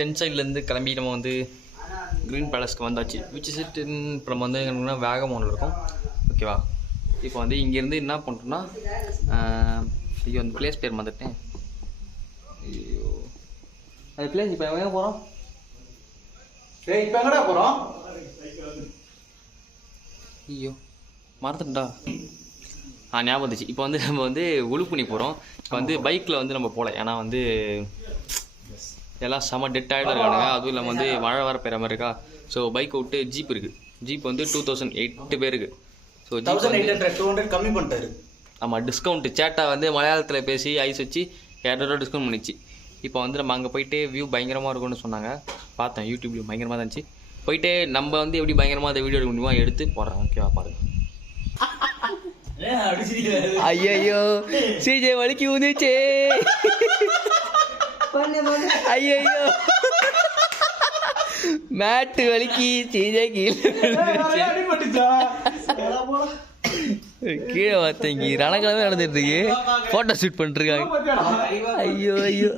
10 சைட்லேருந்து கிளம்பி நம்ம வந்து க்ரீன் பேலஸ்க்கு வந்தாச்சு. விச் இஸ் இட் இப்போ நம்ம வந்து என்னன்னா வேகமோனில் இருக்கோம். ஓகேவா? இப்போ வந்து இங்கேருந்து என்ன பண்ணுறோன்னா ஐயோ அந்த பிளேஸ் பேர் மறந்துட்டேன். ஐயோ அது பிளேஸ் இப்போ எங்கே போகிறோம்? இப்போ எங்கடா போகிறோம்? ஐயோ மறந்துட்டா. ஞாபகம் வந்துச்சு. இப்போ வந்து நம்ம வந்து உழுப்புனி போகிறோம். இப்போ வந்து பைக்கில் வந்து நம்ம போகல, ஏன்னா வந்து எல்லாம் செம்ம டெட் ஆகிடும் இருக்கானுங்க. அதுவும் இல்லாமல் வந்து மழை வர பெய்கிற மாதிரி இருக்கா. ஸோ பைக்கை விட்டு ஜீப் இருக்குது. ஜீப் வந்து 2008 பேருக்கு. ஸோ 200 கம்மி பண்ணிட்டாரு. ஆமாம், டிஸ்கவுண்ட்டு சேட்டா வந்து மலையாளத்தில் பேசி ஐஸ் வச்சு 200 டிஸ்கவுண்ட் பண்ணிச்சு. இப்போ வந்து நம்ம அங்கே போயிட்டு வியூ பயங்கரமாக இருக்கும்னு சொன்னாங்க. பார்த்தேன் யூடியூப்ல பயங்கரமாக தான் இருந்துச்சு. போயிட்டு நம்ம வந்து எப்படி பயங்கரமாக அந்த வீடியோ எடுக்க முடியுமோ எடுத்து போடுறேன். ஓகேவா? பாருங்க. ஐயோ சிஜே வலிக்கு ஊந்துச்சே. ஐயோ மேட்டு வலிக்கு சிஜே கீழே பார்த்தீங்க ரணக்கிழமை நடந்துட்டு இருக்கு. போட்டோ ஷூட் பண்ணிருக்காங்க. ஐயோ ஐயோ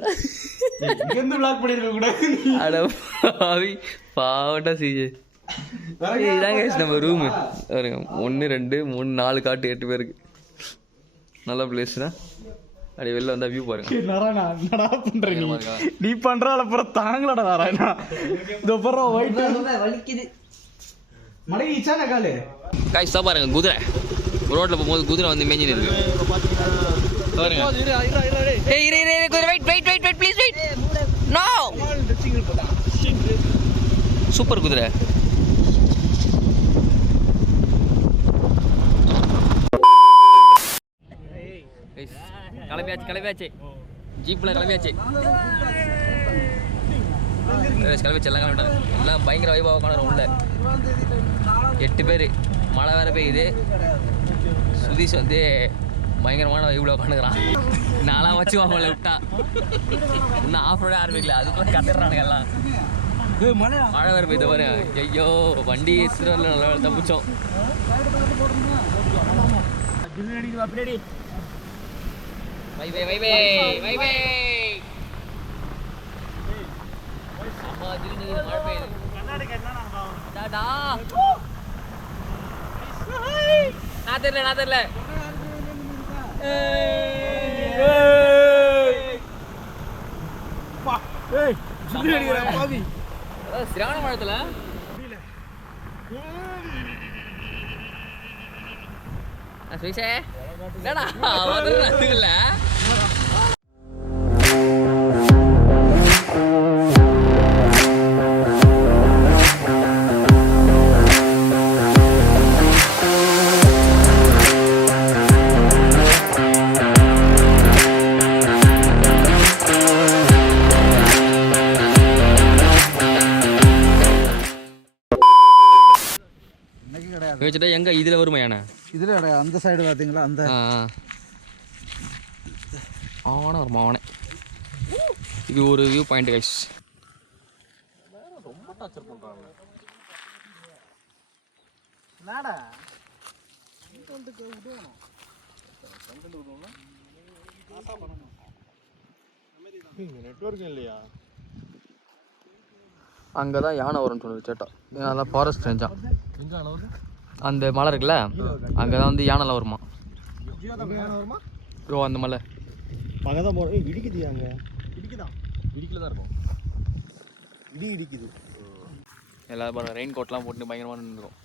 பாவட்டா சிஜே. இதாங்க நம்ம ரூமு. 1 2 3 4 காட்டு 8 பேருக்கு. நல்ல பிளேஸ் தான். அப்படியே வெளில வந்தா வியூ பாருங்க. என்னடா பண்றீங்க நீ பண்றால அப்புறம் தாங்களடா நாராயணா. இந்த அப்புறம் வைட் வலிக்குது மடங்கிச்சான காலு. காய்ஸ் தான் பாருங்க, குதிரை ரோட்ல போகும்போது குதிரை வந்து மேஞ்சின்னு இருக்கு பாருங்க. ஏய் இரு குதிரை wait please wait. No super குதிரை. கிளம்பியாச்சு ஜீப்ல கிளம்பியாச்சு. எல்லாம் கிளம்பிட்டாங்க. எல்லாம் பயங்கர வைபாக காணறோம். உள்ள 8 பேர். மழை வேற பெய்யுது. சுதீஷ் வந்து பயங்கரமான வைபில் உட்காந்துக்கிறான். நான்லாம் வச்சு வாங்கல விட்டா இன்னும் ஆஃப் ரோடே ஆரம்பிக்கல, அதுக்குள்ள கத்துறானுங்க எல்லாம். மழை வேற பெய்யுது பாருங்க. ஐயோ வண்டி சிறுவரில் நல்லா தப்பிச்சோம். நான் தெரியல சிரான மழத்துல என்னடா அதுல எங்க இதுல வருமா யானை? இதுல அந்த சைடு பாத்தீங்களா? அந்த ஆவண வருமா அவனே. இது ஒரு வியூ பாயிண்ட் கைஸ். ரொம்ப டார்ச்சர் பண்றாங்க. நாடா கண்டென்ட் விடுவோம். கண்டென்ட் விடுவோம்னா ஆசா பண்ணனும். அமைதிதான். நெட்வொர்க் இல்லையா? அங்கதான் யானை வரும்னு சொன்னது சேட்டா. நல்லா ஃபாரஸ்ட் ரேஞ்சா. எங்க யானை வருது? அந்த மலை இருக்குல்ல, அங்கதான் வந்து யானைலாம் வருமா. ஓ அந்த மலை அங்கதான் போறோம். இடிக்குது. அங்க இடிக்கல தான் இருக்கும். இடிக்குது. எல்லாரும் பாருங்க ரெயின் கோட்லாம் போட்டு பயங்கரமாக நின்றுடும்.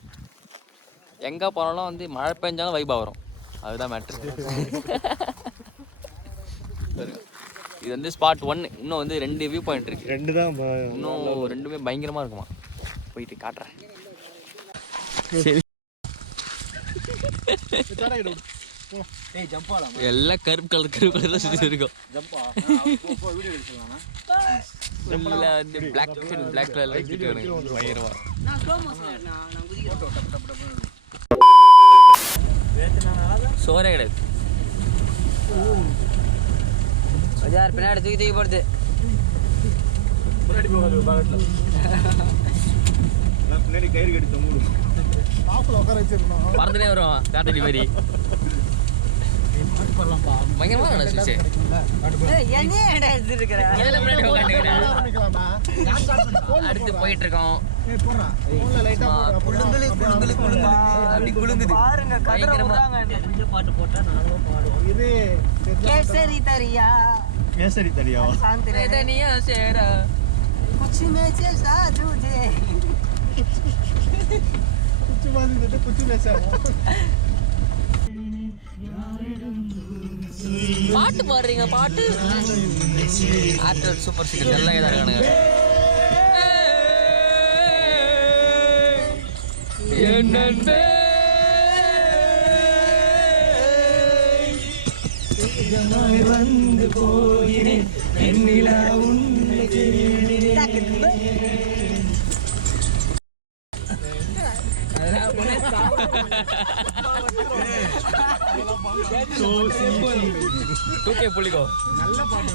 எங்கே போனாலும் வந்து மழை பெஞ்சாலும் வைபாக வரும். அதுதான் மேட்ரு. இது வந்து ஸ்பாட் 1. இன்னும் வந்து 2 வியூ பாயிண்ட் இருக்கு. 2 தான். இன்னும் 2மே பயங்கரமாக இருக்குமா. போயிட்டு காட்டுறேன். சரி எல்லாம் கருப்பு கலர் சுற்றி இருக்கும். பிளாக் கலர்ல பயங்கரமா சோரே கிடையாது. பின்னாடி தூக்கி போடுது. பின்னாடி கயிறு கட்டி மூடு மறந்துனே வரும் காட்டடி மாதிரி. பயங்கரமா நடந்துச்சு. அடுத்து போயிட்டு இருக்கோம். பாட்டு போட்டா நானும் பாடுவோம். இது கேசரி தரியா தனியா சேரா कुछ में से साधु जे कुछ बात नहीं कुछ में से பாட்டு பாடுறீங்க பாட்டு ஆக்டர் சூப்பர் சிங்கர் எல்லாம் ஏதா இருக்கானுங்க என்னன்பே இதமாய் வந்து போகிறேன் என்னிலா உன்னை ஓகே புள்ளிக்கோ நல்ல பாட்டு.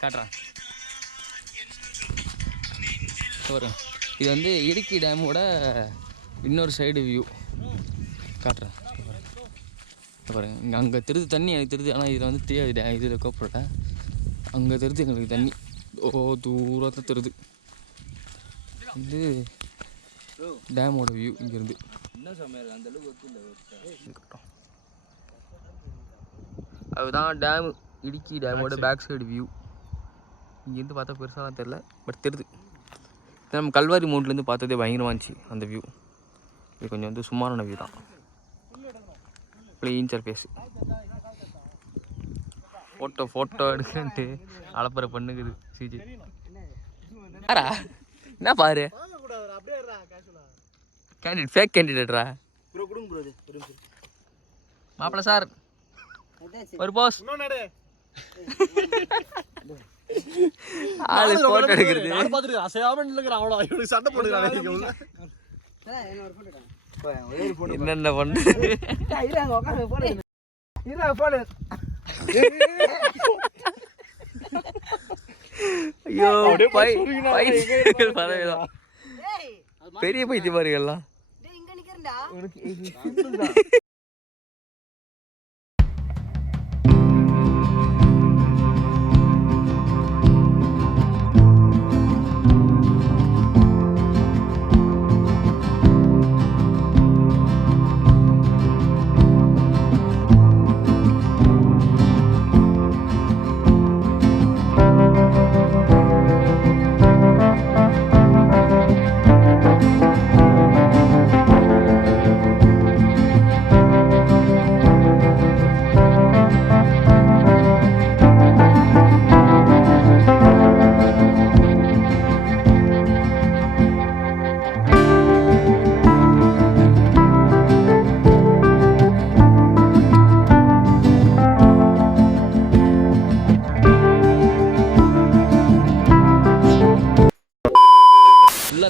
காட்டுறேன். இது வந்து இடுக்கி டேமோட இன்னொரு சைடு வியூ காட்டுறேன். பாருங்க இங்கே அங்கே தெரிது தண்ணி எனக்கு தெரியுது, ஆனால் இதில் வந்து தெரியாது. இதில் கோப்பரோட அங்கே தெரியுது எங்களுக்கு தண்ணி. தூரத்தை தெரியுது வந்து டேமோட வியூ இங்கேருந்து. அதுதான் டேமு, இடுக்கி டேமோட பேக் சைடு வியூ. இங்கேருந்து பார்த்தா பெருசாலாம் தெரில, பட் தெரியுது. நம்ம கல்வாரி மவுண்ட்லேருந்து பார்த்ததே பயங்கரமாக இருந்துச்சு அந்த வியூ. இது கொஞ்சம் வந்து சுமாரான வியூ தான். Clean surface. ஃபோட்டோ எடுக்கன்ட்டு அலப்பறை பண்ணுக்குது சிஜி. யாரா என்ன பாரு கேண்டிடேட், ஃபேக் கேண்டிடேட்ரா. மாப்பிள்ள சார் ஒரு போஸ் ஆளு போட்டோ எடுக்கிறது என்னென்ன பண்ணு. ஐயோ பெரிய பைத்தியம் பாருங்க எல்லாம்.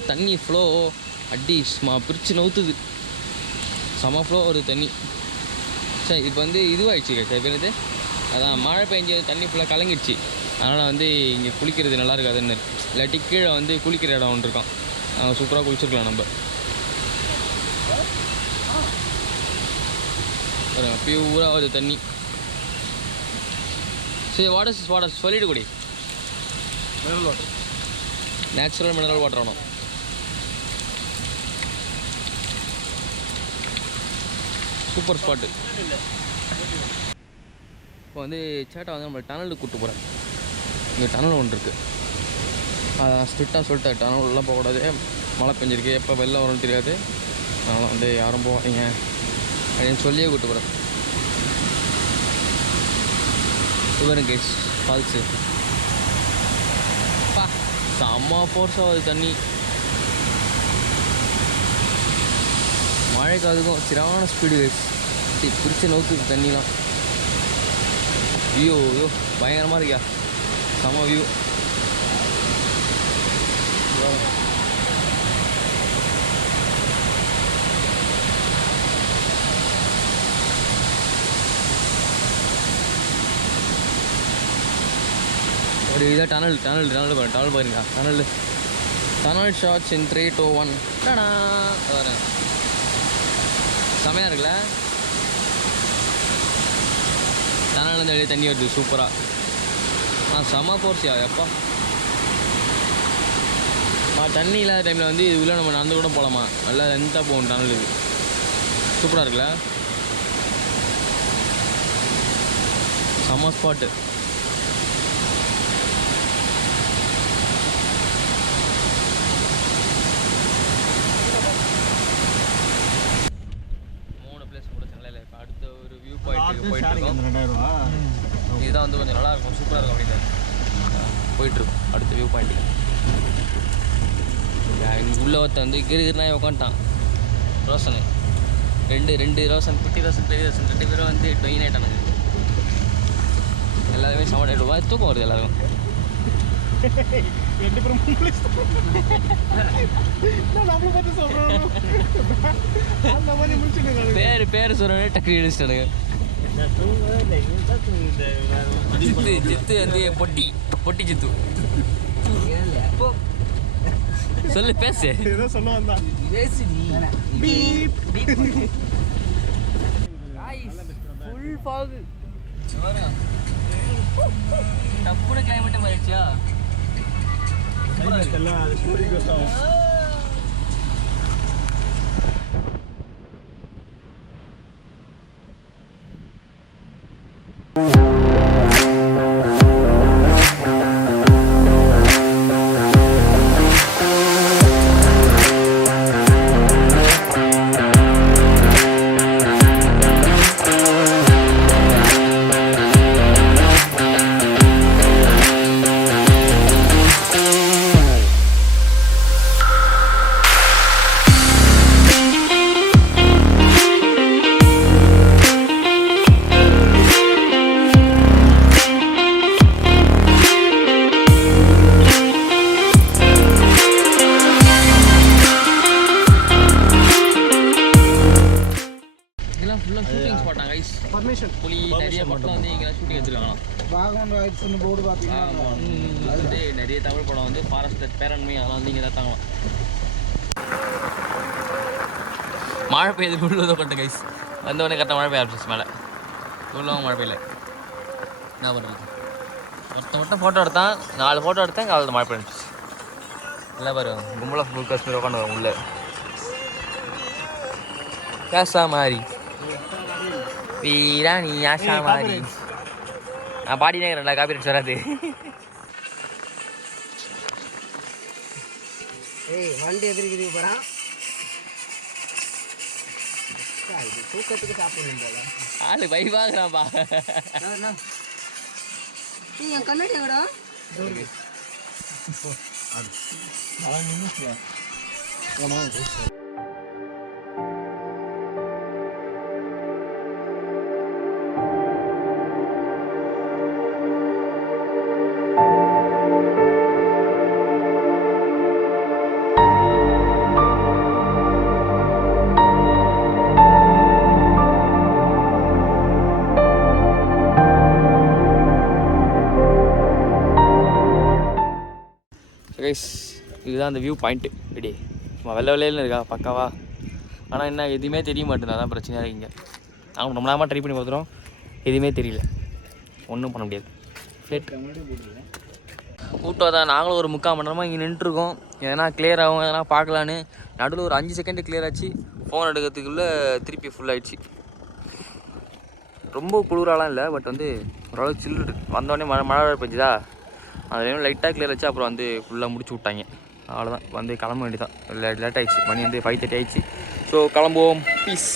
தண்ணி ஃப்ளோ அடி பிரித்து நவுத்துது, செம ஃப்ளோ வருது தண்ணி. சரி இப்போ வந்து இதுவாகிடுச்சு சார் பேருது, அதான் மழை பெஞ்சு தண்ணி ஃபுல்லாக கலங்கிடுச்சு. அதனால் வந்து இங்கே குளிக்கிறது நல்லா இருக்காதுன்னு, இல்லாட்டி கீழே வந்து குளிக்கிற இடம் ஒன்று இருக்கான், அங்கே சூப்பராக குளிச்சிருக்கலாம் நம்ம. பியூராக வருது தண்ணி. சரி வாட்டர் சொல்லிட்டு கூடி mineral water, natural mineral water வேணும். Super spot. இப்போ வந்து சேட்டை வந்து நம்மளை டனலுக்கு கூப்பிட்டு போகிறேன். இங்கே டனல் ஒன்று இருக்குது, ஸ்ட்ரிக்டாக சொல்லிட்டேன் டனல்லாம் போகக்கூடாது, மழை பெஞ்சிருக்கு, எப்போ வெள்ளம் வரும்னு தெரியாது. அதனால் வந்து யாரும் போவாதீங்க அப்படின்னு சொல்லியே கூப்பிட்டு போகிறேன். இவரும் கேஸ் ஃபால்ஸு பா செம்ம ஃபோர்ஸாக வருது தண்ணி. மழைக்கு அதுக்கும் சிறான ஸ்பீடு கேஸ் பிடிச்ச நோக்குது தண்ணிலாம். வியூ பயங்கரமாக இருக்கியா, செம்ம வியூ. ஒரு இதாக டனல் பாருங்க. டனல் ஷாட்ஸ் இன் 3, 2, 1 டாடா. அதான் செமையாக இருக்குல்ல. டனல்லேருந்து வெளியே தண்ணி வருது சூப்பராக. செம்ம ஃபோர்ஸியா எப்பா. தண்ணி இல்லாத டைமில் வந்து இது உள்ள நம்ம நடந்து கூட போகலாமா, நல்லா லென்த்தாக போகும் டனல். இது சூப்பராக இருக்குல்ல, செம்ம ஸ்பாட்டு. அடுத்த ஒரு வியூ பாயிண்ட்டுக்கு போயிட்டுருக்கோம். இதுதான் வந்து கொஞ்சம் நல்லாயிருக்கும், சூப்பராக இருக்கும் அப்படின்னு போயிட்டுருக்கோம் அடுத்த வியூ பாயிண்ட்டுக்கு. இங்கே உள்ள ஒருத்த வந்து கிருகிருனா உட்காந்துட்டான். ரோஷனு ரெண்டு ரோஷன், குட்டி ரோஷன், பெரிய ரோஷன் 2 பேரும் வந்து டொயின் ஆகிட்டானுங்க. எல்லாருமே சம தூக்கம் வருது எல்லாருக்கும். பேர் சொல்றே டக்கு இடிச்சிட்டானுங்க. ஜித்து வந்து பொட்டி ஜித்து சொல்லு, பேசு. சொல்ல வந்தா ஃபுல் ஃபாக். டப்புனு கிளைமேட் மாறிடுச்சா. புலி நிறைய படம் வந்து இங்கே ஷூட்டிங் எடுத்துருக்காங்களாம். வாகமன் ரைட்ஸ்னு போர்டு பார்த்தீங்கன்னா அது வந்து நிறைய தமிழ் படம் வந்து ஃபாரஸ்ட் பேரண்மை அதெல்லாம் வந்து இங்கே தான் தாங்கலாம். மழை பெய்யுது உள்ளதோ கட்ட கைஸ். வந்தவொடனே கரெக்டாக மழை பெய்ய ஆரம்பிச்சிச்சு. மேலே உள்ளவங்க மழை பெய்யல. என்ன பண்ணுறது, ஒருத்தன் ஃபோட்டோ எடுத்தான், 4 ஃபோட்டோ எடுத்தேன், காலையில் மழை பெய்ஞ்சிச்சு. எல்லாம் பாரு கும்பலாக ஃபுல் காஷ்மீர் உட்காந்து உள்ள கேசா மாதிரி வீரா நீ ஆஷா மாதிரி. நான் பாடினே இருக்கிறேன்டா, காப்பி ரைட்ஸ் வராது. வண்டி எதிர்க்கு போகிறான். தூக்கத்துக்கு சாப்பிடணும் போல. ஆளு வைவாகிறான்பா. என் கண்ணாடி எங்கடா? கைஸ் இதுதான் அந்த வியூ பாயிண்ட்டு. ரெடி சும்மா வெள்ளை வெள்ளையில இருக்கா பக்காவா. ஆனால் என்ன எதுவுமே தெரிய மாட்டேங்குது, அதான் பிரச்சனையாக இருக்குங்க. நாங்கள் ரொம்ப நேரமாக ட்ரை பண்ணி பார்த்துறோம், எதுவுமே தெரியல, ஒன்றும் பண்ண முடியாது. கூட்டம் தான். நாங்களும் ஒரு 3/4 மணி நேரமாக இங்கே நின்றுருக்கோம். எதனா கிளியர் ஆகும் எதனா பார்க்கலான்னு. நடுவில் ஒரு 5 செகண்டு கிளியர் ஆச்சு. ஃபோன் எடுக்கிறதுக்குள்ளே திருப்பி ஃபுல் ஆகிடுச்சு. ரொம்ப குளிராலாம் இல்லை, பட் வந்து ஓரளவுக்கு சில்லுட்டு. வந்தோடனே மழை பெஞ்சுதா, அது லைட்டாக கிளியர் ஆச்சு. அப்புறம் வந்து ஃபுல்லாக முடிச்சு விட்டாங்க. அவ்வளோதான் வந்து கிளம்ப வேண்டியதான். லேட் ஆயிடுச்சு, மணி வந்து 5:30 ஆயிடுச்சு. ஸோ கிளம்புவோம். பீஸ்.